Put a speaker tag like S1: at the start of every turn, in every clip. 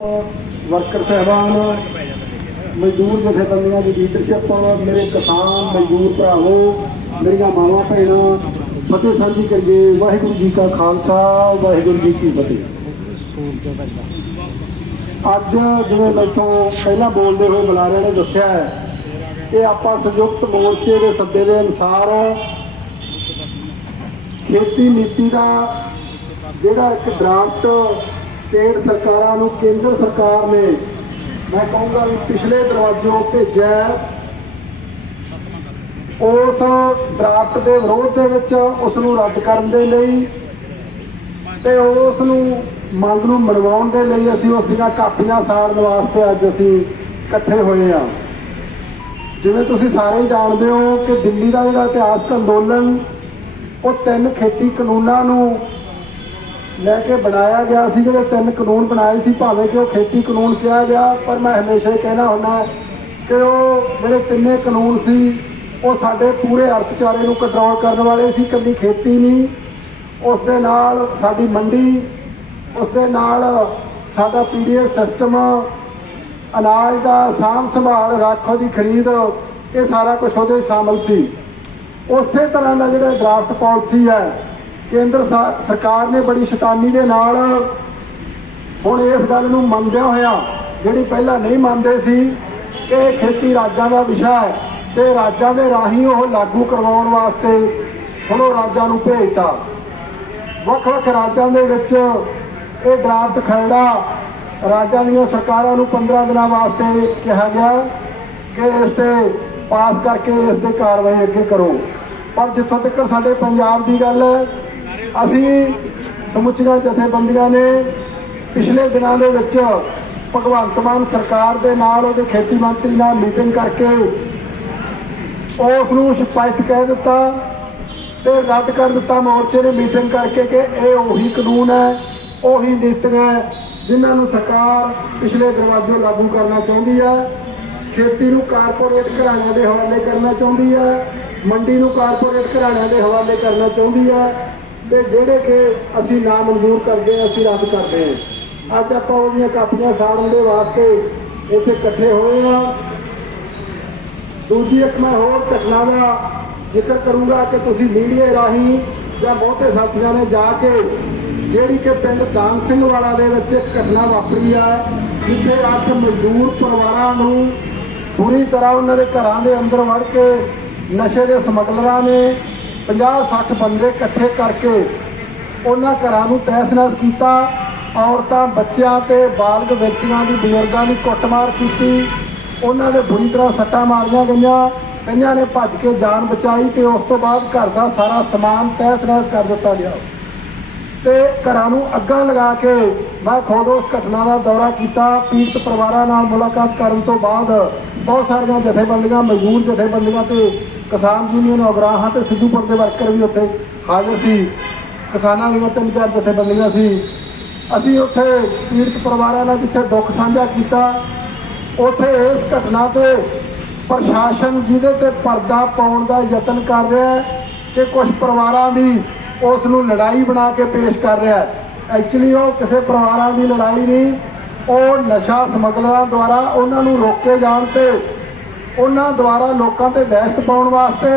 S1: Worker ਸਹਿਬਾਨ, ਮਜ਼ਦੂਰ ਜਥੇਬੰਦੀਆਂ ਦੀ ਲੀਡਰਸ਼ਿਪ ਮੇਰੇ ਕਿਸਾਨ, ਮਜ਼ਦੂਰ ਭਰਾਵੋ, ਮੇਰੀਆਂ ਮਾਵਾਂ, ਭੈਣਾਂ, ਫਤਿਹ ਸਾਂਝੀ ਕਰੀਏ। ਵਾਹਿਗੁਰੂ ਜੀ ਕਾ ਖਾਲਸਾ, ਵਾਹਿਗੁਰੂ ਜੀ ਕੀ ਫਤਿਹ। ਅੱਜ ਜਿਵੇਂ ਮੈਥੋਂ ਪਹਿਲਾਂ ਬੋਲਦੇ ਹੋਏ ਬੁਲਾਰੇ ਨੇ ਦੱਸਿਆ ਹੈ ਕਿ ਆਪਾਂ ਸੰਯੁਕਤ ਮੋਰਚੇ ਦੇ ਸੱਦੇ ਦੇ ਅਨੁਸਾਰ ਖੇਤੀ ਨੀਤੀ ਦਾ ਜਿਹੜਾ ਇੱਕ ਡਰਾਫਟ ਸਟੇਟ ਸਰਕਾਰਾਂ ਨੂੰ ਕੇਂਦਰ ਸਰਕਾਰ ਨੇ, ਮੈਂ ਕਹੂੰਗਾ ਵੀ ਪਿਛਲੇ ਦਰਵਾਜ਼ਿਓਂ ਭੇਜਿਆ ਉਸ ਡਰਾਫਟ ਦੇ ਵਿਰੋਧ ਦੇ ਵਿੱਚ ਉਸ ਨੂੰ ਰੱਦ ਕਰਨ ਦੇ ਲਈ ਤੇ ਉਸ ਨੂੰ ਮੰਗ ਨੂੰ ਮਨਵਾਉਣ ਦੇ ਲਈ ਅਸੀਂ ਉਸ ਦੀਆਂ ਕਾਪੀਆਂ ਸਾੜਨ ਵਾਸਤੇ ਅੱਜ ਅਸੀਂ ਇਕੱਠੇ ਹੋਏ ਆ ਜਿਵੇਂ ਤੁਸੀਂ ਸਾਰੇ ਜਾਣਦੇ ਹੋ ਕਿ ਦਿੱਲੀ ਦਾ ਜਿਹੜਾ ਇਤਿਹਾਸਕ ਅੰਦੋਲਨ, ਉਹ ਤਿੰਨ ਖੇਤੀ ਕਾਨੂੰਨਾਂ ਨੂੰ ਲੈ ਕੇ ਬਣਾਇਆ ਗਿਆ ਸੀ, ਜਿਹੜੇ ਤਿੰਨ ਕਾਨੂੰਨ ਬਣਾਏ ਸੀ, ਭਾਵੇਂ ਕਿ ਉਹ ਖੇਤੀ ਕਾਨੂੰਨ ਕਿਹਾ ਗਿਆ, ਪਰ ਮੈਂ ਹਮੇਸ਼ਾ ਹੀ ਕਹਿਣਾ ਹੁੰਦਾ ਕਿ ਉਹ ਜਿਹੜੇ ਤਿੰਨੇ ਕਾਨੂੰਨ ਸੀ, ਉਹ ਸਾਡੇ ਪੂਰੇ ਅਰਥਚਾਰੇ ਨੂੰ ਕੰਟਰੋਲ ਕਰਨ ਵਾਲੇ ਸੀ, ਇਕੱਲੀ ਖੇਤੀ ਨਹੀਂ। ਉਸ ਦੇ ਨਾਲ ਸਾਡੀ ਮੰਡੀ, ਉਸ ਦੇ ਨਾਲ ਸਾਡਾ ਪੀਡੀਐਸ ਸਿਸਟਮ ਅਨਾਜ ਦਾ ਸਾਂਭ ਸੰਭਾਲ, ਰਾਖੋ ਦੀ ਖਰੀਦ, ਇਹ ਸਾਰਾ ਕੁਝ ਉਹਦੇ ਸ਼ਾਮਲ ਸੀ। ਉਸੇ ਤਰ੍ਹਾਂ ਦਾ ਜਿਹੜਾ ਡਰਾਫਟ ਪਾਲਿਸੀ ਹੈ ਕੇਂਦਰ ਸਾ- ਸਰਕਾਰ ਨੇ ਬੜੀ ਸ਼ੈਤਾਨੀ ਦੇ ਨਾਲ ਹੁਣ ਇਸ ਗੱਲ ਨੂੰ ਮੰਨਦਿਆਂ ਹੋਇਆ, ਜਿਹੜੀ ਪਹਿਲਾਂ ਨਹੀਂ ਮੰਨਦੇ ਸੀ, ਕਿ ਖੇਤੀ ਰਾਜਾਂ ਦਾ ਵਿਸ਼ਾ ਹੈ ਤੇ ਰਾਜਾਂ ਦੇ ਰਾਹੀਂ ਉਹ ਲਾਗੂ ਕਰਵਾਉਣ ਵਾਸਤੇ ਹੁਣ ਉਹ ਰਾਜਾਂ ਨੂੰ ਭੇਜਤਾ। ਵੱਖ-ਵੱਖ ਰਾਜਾਂ ਦੇ ਵਿੱਚ ਇਹ ਡਰਾਫਟ ਖਰੜਾ ਰਾਜਾਂ ਦੀਆਂ ਸਰਕਾਰਾਂ ਨੂੰ 15 ਦਿਨਾਂ ਵਾਸਤੇ ਕਿਹਾ ਗਿਆ ਕਿ ਇਸ ਤੇ ਪਾਸ ਕਰਕੇ ਇਸ ਤੇ ਕਾਰਵਾਈ ਅੱਗੇ ਕਰੋ। ਪਰ ਜਿੱਥੋਂ ਤੱਕ ਸਾਡੇ ਪੰਜਾਬ ਦੀ ਗੱਲ ਹੈ ਅਸੀਂ ਸਮੁੱਚੀਆਂ ਜਥੇਬੰਦੀਆਂ ਨੇ ਪਿਛਲੇ ਦਿਨਾਂ ਦੇ ਵਿੱਚ ਭਗਵੰਤ ਮਾਨ ਸਰਕਾਰ ਦੇ ਨਾਲ ਉਹਦੇ ਖੇਤੀ ਮੰਤਰੀ ਨਾਲ ਮੀਟਿੰਗ ਕਰਕੇ ਉਸ ਨੂੰ ਸਪਸ਼ਟ ਕਹਿ ਦਿੱਤਾ ਤੇ ਰੱਦ ਕਰ ਦਿੱਤਾ ਮੋਰਚੇ ਨੇ ਮੀਟਿੰਗ ਕਰਕੇ ਕਿ ਇਹ ਉਹੀ ਕਾਨੂੰਨ ਹੈ ਉਹੀ ਨੀਤੀਆਂ ਹੈ, ਜਿਨ੍ਹਾਂ ਨੂੰ ਸਰਕਾਰ ਪਿਛਲੇ ਦਰਵਾਜ਼ੇ ਲਾਗੂ ਕਰਨਾ ਚਾਹੁੰਦੀ ਹੈ। ਖੇਤੀ ਨੂੰ ਕਾਰਪੋਰੇਟ ਘਰਾਣਿਆਂ ਦੇ ਹਵਾਲੇ ਕਰਨਾ ਚਾਹੁੰਦੀ ਹੈ ਮੰਡੀ ਨੂੰ ਕਾਰਪੋਰੇਟ ਘਰਾਣਿਆਂ ਦੇ ਹਵਾਲੇ ਕਰਨਾ ਚਾਹੁੰਦੀ ਹੈ। ਤੇ ਜਿਹੜੇ ਕਿ ਅਸੀਂ ਨਾ ਮਨਜ਼ੂਰ ਕਰਦੇ ਹਾਂ, ਅਸੀਂ ਰੱਦ ਕਰਦੇ ਹਾਂ। ਅੱਜ ਆਪਾਂ ਉਹਦੀਆਂ ਕਾਪੀਆਂ ਸਾੜਨ ਦੇ ਵਾਸਤੇ ਇੱਥੇ ਇਕੱਠੇ ਹੋਏ ਹਾਂ। ਦੂਜੀ ਇੱਕ ਮੈਂ ਹੋਰ ਘਟਨਾ ਦਾ ਜ਼ਿਕਰ ਕਰੂੰਗਾ ਕਿ ਤੁਸੀਂ ਮੀਡੀਆ ਰਾਹੀਂ ਜਾਂ ਬਹੁਤੇ ਸਾਥੀਆਂ ਨੇ ਜਾ ਕੇ ਜਿਹੜੀ ਕਿ ਪਿੰਡ ਦਾਨ ਸਿੰਘ ਵਾਲਾ ਦੇ ਵਿੱਚ ਇੱਕ ਘਟਨਾ ਵਾਪਰੀ ਆ ਜਿੱਥੇ ਅੱਜ ਮਜ਼ਦੂਰ ਪਰਿਵਾਰਾਂ ਨੂੰ ਪੂਰੀ ਤਰ੍ਹਾਂ ਉਹਨਾਂ ਦੇ ਘਰਾਂ ਦੇ ਅੰਦਰ ਵੜ ਕੇ ਨਸ਼ੇ ਦੇ ਸਮਗਲਰਾਂ ਨੇ 50-60 ਬੰਦੇ ਇਕੱਠੇ ਕਰਕੇ ਉਹਨਾਂ ਘਰਾਂ ਨੂੰ ਤਹਿਸ-ਨਹਿਸ ਕੀਤਾ। ਔਰਤਾਂ, ਬੱਚਿਆਂ ਤੇ ਬਾਲਗ ਵਿਅਕਤੀਆਂ ਦੀ, ਬਜ਼ੁਰਗਾਂ ਦੀ ਕੁੱਟਮਾਰ ਕੀਤੀ। ਉਹਨਾਂ ਦੇ ਬੁਰੀ ਤਰ੍ਹਾਂ ਸੱਟਾਂ ਮਾਰੀਆਂ ਗਈਆਂ। ਕਈਆਂ ਨੇ ਭੱਜ ਕੇ ਜਾਨ ਬਚਾਈ ਤੇ ਉਸ ਤੋਂ ਬਾਅਦ ਘਰ ਦਾ ਸਾਰਾ ਸਮਾਨ ਤਹਿਸ-ਨਹਿਸ ਕਰ ਦਿੱਤਾ ਗਿਆ। ਤੇ ਘਰਾਂ ਨੂੰ ਅੱਗਾਂ ਲਗਾ ਕੇ ਮੈਂ ਖੁਦ ਉਸ ਘਟਨਾ ਦਾ ਦੌਰਾ ਕੀਤਾ। ਪੀੜਤ ਪਰਿਵਾਰਾਂ ਨਾਲ ਮੁਲਾਕਾਤ ਕਰਨ ਤੋਂ ਬਾਅਦ ਬਹੁਤ ਸਾਰੀਆਂ ਜਥੇਬੰਦੀਆਂ, ਮਜ਼ਦੂਰ ਜਥੇਬੰਦੀਆਂ ਤੇ ਕਿਸਾਨ ਯੂਨੀਅਨ ਉਗਰਾਹਾਂ ਤੇ ਸਿੱਧੂਪੁਰ ਦੇ ਵਰਕਰ ਵੀ ਉੱਥੇ ਹਾਜ਼ਰ ਸੀ। ਕਿਸਾਨਾਂ ਦੀਆਂ ਤਿੰਨ ਚਾਰ ਜਥੇਬੰਦੀਆਂ ਸੀ। ਅਸੀਂ ਉੱਥੇ ਪੀੜਤ ਪਰਿਵਾਰਾਂ ਨਾਲ ਜਿੱਥੇ ਦੁੱਖ ਸਾਂਝਾ ਕੀਤਾ, ਉੱਥੇ ਇਸ ਘਟਨਾ ਤੇ ਪ੍ਰਸ਼ਾਸਨ ਜਿਹਦੇ ਤੇ ਪਰਦਾ ਪਾਉਣ ਦਾ ਯਤਨ ਕਰ ਰਿਹਾ ਹੈ ਕਿ ਕੁਝ ਪਰਿਵਾਰਾਂ ਦੀ ਉਸ ਨੂੰ ਲੜਾਈ ਬਣਾ ਕੇ ਪੇਸ਼ ਕਰ ਰਿਹਾ ਹੈ। ਐਕਚੁਅਲੀ ਉਹ ਕਿਸੇ ਪਰਿਵਾਰਾਂ ਦੀ ਲੜਾਈ ਨਹੀਂ, ਉਹ ਨਸ਼ਾ ਸਮਗਲਰਾਂ ਦੁਆਰਾ ਉਹਨਾਂ ਨੂੰ ਰੋਕੇ ਜਾਣ ਤੇ ਉਹਨਾਂ ਦੁਆਰਾ ਲੋਕਾਂ ਤੇ ਦਹਿਸ਼ਤ ਪਾਉਣ ਵਾਸਤੇ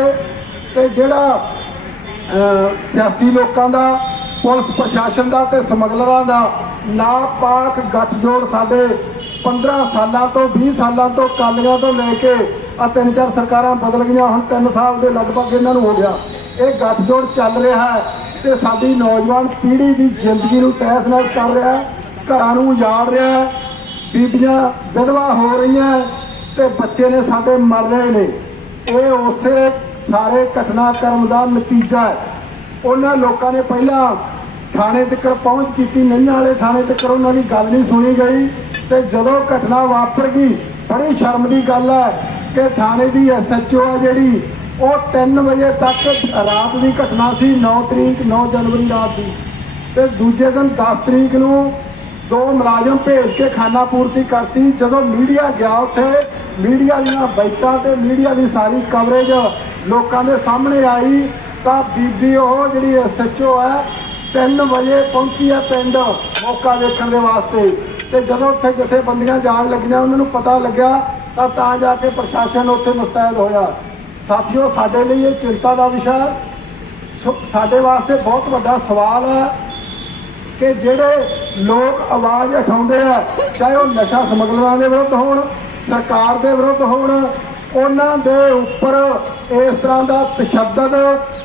S1: ਤੇ ਜਿਹੜਾ ਸਿਆਸੀ ਲੋਕਾਂ ਦਾ, ਪੁਲਿਸ ਪ੍ਰਸ਼ਾਸਨ ਦਾ ਤੇ ਸਮਗਲਰਾਂ ਦਾ ਨਾਪਾਕ ਗੱਠਜੋੜ ਸਾਡੇ 15 ਸਾਲਾਂ ਤੋਂ 20 ਸਾਲਾਂ ਤੋਂ ਕਾਲੀਆਂ ਤੋਂ ਲੈ ਕੇ ਆ ਤਿੰਨ ਚਾਰ ਸਰਕਾਰਾਂ ਬਦਲ ਗਈਆਂ, ਹੁਣ 3 ਸਾਲ ਦੇ ਲਗਭਗ ਇਹਨਾਂ ਨੂੰ ਹੋ ਗਿਆ। ਇਹ ਗੱਠਜੋੜ ਚੱਲ ਰਿਹਾ ਹੈ ਤੇ ਸਾਡੀ ਨੌਜਵਾਨ ਪੀੜ੍ਹੀ ਦੀ ਜ਼ਿੰਦਗੀ ਨੂੰ ਤਹਿਸ-ਨਹਿਸ ਕਰ ਰਿਹਾ ਹੈ, ਘਰਾਂ ਨੂੰ ਉਜਾੜ ਰਿਹਾ ਹੈ, ਬੀਬੀਆਂ, ਵਿਧਵਾ ਹੋ ਰਹੀਆਂ ਤੇ ਬੱਚੇ ਨੇ ਸਾਡੇ ਮਰ ਰਹੇ ਨੇ। ਇਹ ਉਸੇ ਸਾਰੇ ਘਟਨਾਕ੍ਰਮ ਦਾ ਨਤੀਜਾ ਹੈ। ਉਹਨਾਂ ਲੋਕਾਂ ਨੇ ਪਹਿਲਾਂ ਥਾਣੇ ਤੱਕ ਪਹੁੰਚ ਕੀਤੀ ਨਹੀਂ ਵਾਲੇ ਥਾਣੇ ਤੱਕ ਉਹਨਾਂ ਦੀ ਗੱਲ ਨਹੀਂ ਸੁਣੀ ਗਈ। ਤੇ ਜਦੋਂ ਘਟਨਾ ਵਾਪਰ ਗਈ, ਬੜੀ ਸ਼ਰਮ ਦੀ ਗੱਲ ਹੈ ਕਿ ਥਾਣੇ ਦੀ ਐਸਐਚਓ ਆ ਜਿਹੜੀ, ਉਹ 3 ਵਜੇ ਤੱਕ ਰਾਤ ਦੀ ਘਟਨਾ ਸੀ 9 ਤਰੀਕ 9 ਜਨਵਰੀ ਰਾਤ ਦੀ। ਤੇ ਦੂਜੇ ਦਿਨ 10 ਤਰੀਕ ਨੂੰ ਦੋ ਮੁਲਾਜ਼ਮ ਭੇਜ ਕੇ ਖਾਨਾਪੂਰਤੀ ਕਰਤੀ। ਜਦੋਂ ਮੀਡੀਆ ਗਿਆ ਉੱਥੇ ਮੀਡੀਆ ਦੀਆਂ ਬੈਠਾਂ ਤੇ ਮੀਡੀਆ ਦੀ ਸਾਰੀ ਕਵਰੇਜ ਲੋਕਾਂ ਦੇ ਸਾਹਮਣੇ ਆਈ। ਤਾਂ ਬੀਬੀ ਉਹ ਜਿਹੜੀ ਐਸਐਚਓ ਹੈ 3 ਵਜੇ ਪਹੁੰਚੀ ਹੈ ਪਿੰਡ ਮੌਕਾ ਦੇਖਣ ਦੇ ਵਾਸਤੇ। ਤੇ ਜਦੋਂ ਉੱਥੇ ਜਥੇਬੰਦੀਆਂ ਜਾਣ ਲੱਗੀਆਂ, ਉਹਨਾਂ ਨੂੰ ਪਤਾ ਲੱਗਿਆ, ਤਾਂ ਤਾਂ ਜਾ ਕੇ ਪ੍ਰਸ਼ਾਸਨ ਉੱਥੇ ਮੁਸਤੈਦ ਹੋਇਆ। ਸਾਥੀਓ, ਸਾਡੇ ਲਈ ਇਹ ਚਿੰਤਾ ਦਾ ਵਿਸ਼ਾ ਹੈ। ਸਾਡੇ ਵਾਸਤੇ ਬਹੁਤ ਵੱਡਾ ਸਵਾਲ ਹੈ ਕਿ ਜਿਹੜੇ ਲੋਕ ਆਵਾਜ਼ ਉਠਾਉਂਦੇ ਆ, ਚਾਹੇ ਉਹ ਨਸ਼ਾ ਸਮਗਲਰਾਂ ਦੇ ਵਿਰੁੱਧ ਹੋਣ ਸਰਕਾਰ ਦੇ ਵਿਰੁੱਧ ਹੋਣ, ਉਹਨਾਂ ਦੇ ਉੱਪਰ ਇਸ ਤਰ੍ਹਾਂ ਦਾ ਤਸ਼ੱਦਦ,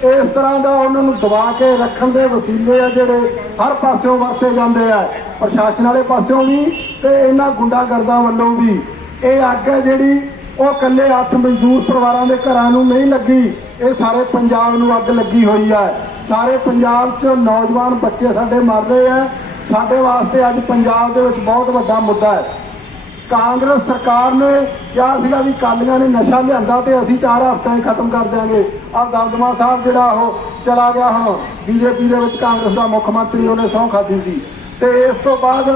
S1: ਇਸ ਤਰ੍ਹਾਂ ਦਾ ਉਹਨਾਂ ਨੂੰ ਦਬਾ ਕੇ ਰੱਖਣ ਦੇ ਵਸੀਲੇ ਆ ਜਿਹੜੇ ਹਰ ਪਾਸਿਓਂ ਵਰਤੇ ਜਾਂਦੇ ਆ। ਪ੍ਰਸ਼ਾਸਨ ਵਾਲੇ ਪਾਸਿਓਂ ਵੀ ਤੇ ਇਹਨਾਂ ਗੁੰਡਾਗਰਦਾਂ ਵੱਲੋਂ ਵੀ। ਇਹ ਅੱਗ ਹੈ ਜਿਹੜੀ ਉਹ ਇਕੱਲੇ ਅੱਠ ਮਜ਼ਦੂਰ ਪਰਿਵਾਰਾਂ ਦੇ ਘਰਾਂ ਨੂੰ ਨਹੀਂ ਲੱਗੀ, ਇਹ ਸਾਰੇ ਪੰਜਾਬ ਨੂੰ ਅੱਗ ਲੱਗੀ ਹੋਈ ਹੈ ਸਾਰੇ ਪੰਜਾਬ 'ਚ ਨੌਜਵਾਨ ਬੱਚੇ ਸਾਡੇ ਮਰ ਰਹੇ ਆ। ਸਾਡੇ ਵਾਸਤੇ ਅੱਜ ਪੰਜਾਬ ਦੇ ਵਿੱਚ ਬਹੁਤ ਵੱਡਾ ਮੁੱਦਾ ਹੈ। ਕਾਂਗਰਸ ਸਰਕਾਰ ਨੇ ਕਿਹਾ ਸੀਗਾ ਵੀ ਕਾਲੀਆਂ ਨੇ ਨਸ਼ਾ ਲਿਆਂਦਾ ਤੇ ਅਸੀਂ ਚਾਰ ਹਫ਼ਤਿਆਂ 'ਚ ਖਤਮ ਕਰ ਦਿਆਂਗੇ। ਆਹ ਦਮਦਮਾ ਸਾਹਿਬ ਜਿਹੜਾ ਉਹ ਚਲਾ ਗਿਆ ਹੁਣ, ਬੀਜੇਪੀ ਦੇ ਵਿੱਚ ਕਾਂਗਰਸ ਦਾ ਮੁੱਖ ਮੰਤਰੀ, ਉਹਨੇ ਸਹੁੰ ਖਾਦੀ ਸੀ। ਤੇ ਇਸ ਤੋਂ ਬਾਅਦ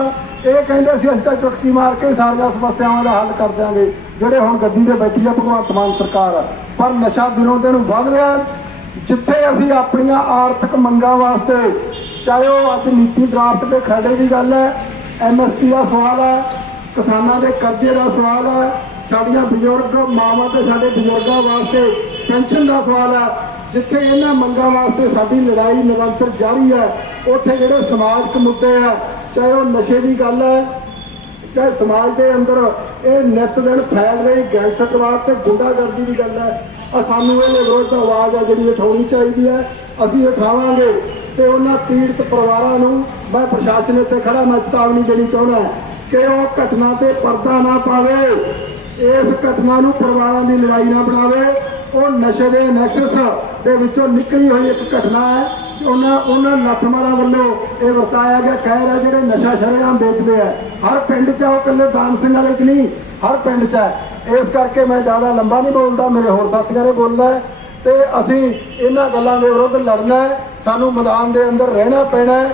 S1: ਇਹ ਕਹਿੰਦੇ ਸੀ, ਅਸੀਂ ਤਾਂ ਚੁਟਕੀ ਮਾਰ ਕੇ ਸਾਰੀਆਂ ਸਮੱਸਿਆਵਾਂ ਦਾ ਹੱਲ ਕਰ ਦਿਆਂਗੇ। ਜਿਹੜੇ ਹੁਣ ਗੱਦੀ ਤੇ ਬੈਠੀ ਆ ਭਗਵੰਤ ਮਾਨ ਸਰਕਾਰ, ਪਰ ਨਸ਼ਾ ਦਿਨੋਂ ਦਿਨ ਵੱਧ ਰਿਹਾ ਜਿੱਥੇ ਅਸੀਂ ਆਪਣੀਆਂ ਆਰਥਿਕ ਮੰਗਾਂ ਵਾਸਤੇ, ਚਾਹੇ ਉਹ ਅੱਜ ਨੀਤੀ ਡਰਾਫਟ ਦੇ ਖੜੇ ਦੀ ਗੱਲ ਹੈ ਐਮਐਸਪੀ ਦਾ ਸਵਾਲ ਹੈ ਕਿਸਾਨਾਂ ਦੇ ਕਰਜ਼ੇ ਦਾ ਸਵਾਲ ਹੈ, ਸਾਡੀਆਂ ਬਜ਼ੁਰਗ ਮਾਵਾਂ ਤੇ ਸਾਡੇ ਬਜ਼ੁਰਗਾਂ ਵਾਸਤੇ ਪੈਨਸ਼ਨ ਦਾ ਸਵਾਲ ਹੈ। ਜਿੱਥੇ ਇਹਨਾਂ ਮੰਗਾਂ ਵਾਸਤੇ ਸਾਡੀ ਲੜਾਈ ਨਿਰੰਤਰ ਜਾਰੀ ਹੈ, ਉੱਥੇ ਜਿਹੜੇ ਸਮਾਜਿਕ ਮੁੱਦੇ ਆ, ਚਾਹੇ ਉਹ ਨਸ਼ੇ ਦੀ ਗੱਲ ਹੈ, ਚਾਹੇ ਸਮਾਜ ਦੇ ਅੰਦਰ ਇਹ ਨਿੱਤ ਦਿਨ ਫੈਲ ਰਹੀ ਗੈਂਗਸਟਰਵਾਦ ਤੇ ਗੁੰਡਾਗਰਦੀ ਦੀ ਗੱਲ ਹੈ ਆ ਸਾਨੂੰ ਇਹਦੇ ਵਿਰੁੱਧ ਆਵਾਜ਼ ਆ ਜਿਹੜੀ ਉਠਾਉਣੀ ਚਾਹੀਦੀ ਹੈ। ਅਸੀਂ ਉਠਾਵਾਂਗੇ ਤੇ ਉਹਨਾਂ ਪੀੜਤ ਪਰਿਵਾਰਾਂ ਨੂੰ ਮੈਂ ਪ੍ਰਸ਼ਾਸਨ ਇੱਥੇ ਖੜਾ, ਮੈਂ ਚੇਤਾਵਨੀ ਦੇਣੀ ਚਾਹੁੰਦਾ ਕਿ ਉਹ ਘਟਨਾ ਤੇ ਪਰਦਾ ਨਾ ਪਾਵੇ? ਇਸ ਘਟਨਾ ਨੂੰ ਪਰਿਵਾਰਾਂ ਦੀ ਲੜਾਈ ਨਾ ਬਣਾਵੇ। ਉਹ ਨਸ਼ੇ ਦੇ ਨੈਕਸਸ ਦੇ ਵਿੱਚੋਂ ਨਿਕਲੀ ਹੋਈ ਇੱਕ ਘਟਨਾ ਹੈ। ਉਹਨਾਂ ਉਹਨਾਂ ਲੱਠਮਾਰਾਂ ਵੱਲੋਂ ਇਹ ਵਰਤਾਇਆ ਗਿਆ। ਕਹਿ ਰਿਹਾ ਜਿਹੜੇ ਨਸ਼ਾ ਸ਼ਰੇਆਮ ਵੇਚਦੇ ਆ ਹਰ ਪਿੰਡ 'ਚ ਆ, ਉਹ ਇਕੱਲੇ ਦਾਨ ਸਿੰਘ ਵਾਲੇ 'ਚ ਨਹੀਂ ਹਰ ਪਿੰਡ 'ਚ ਹੈ। ਇਸ ਕਰਕੇ ਮੈਂ ਜ਼ਿਆਦਾ ਲੰਬਾ ਨਹੀਂ ਬੋਲਦਾ ਮੇਰੇ ਹੋਰ ਸਾਥੀਆਂ ਨੇ ਬੋਲਣਾ ਹੈ। ਤੇ ਅਸੀਂ ਇਹਨਾਂ ਗੱਲਾਂ ਦੇ ਵਿਰੁੱਧ ਲੜਨਾ ਹੈ। ਸਾਨੂੰ ਮੈਦਾਨ ਦੇ ਅੰਦਰ ਰਹਿਣਾ ਪੈਣਾ ਹੈ।